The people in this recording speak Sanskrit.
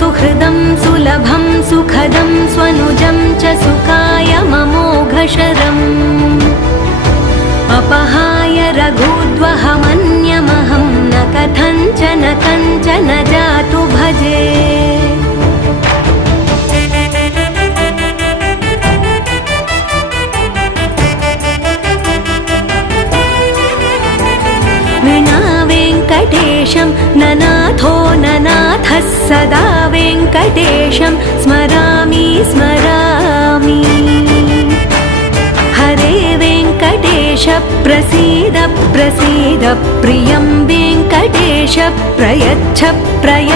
सुहृदं सुलभं सुखदं स्वनुजं च सुखाय ममोघशरम् अपहाय रघुद्वहमन्यमहं न कथञ्चन कञ्चन जातु भजे। विना वेङ्कटेशं ननाथो ननाथः सदा वेङ्कटेशं स्मरामि स्मरामि। हरे वेङ्कटेश प्रसीद प्रसीद प्रियं वेङ्कटेश प्रयच्छ प्रयच्छ।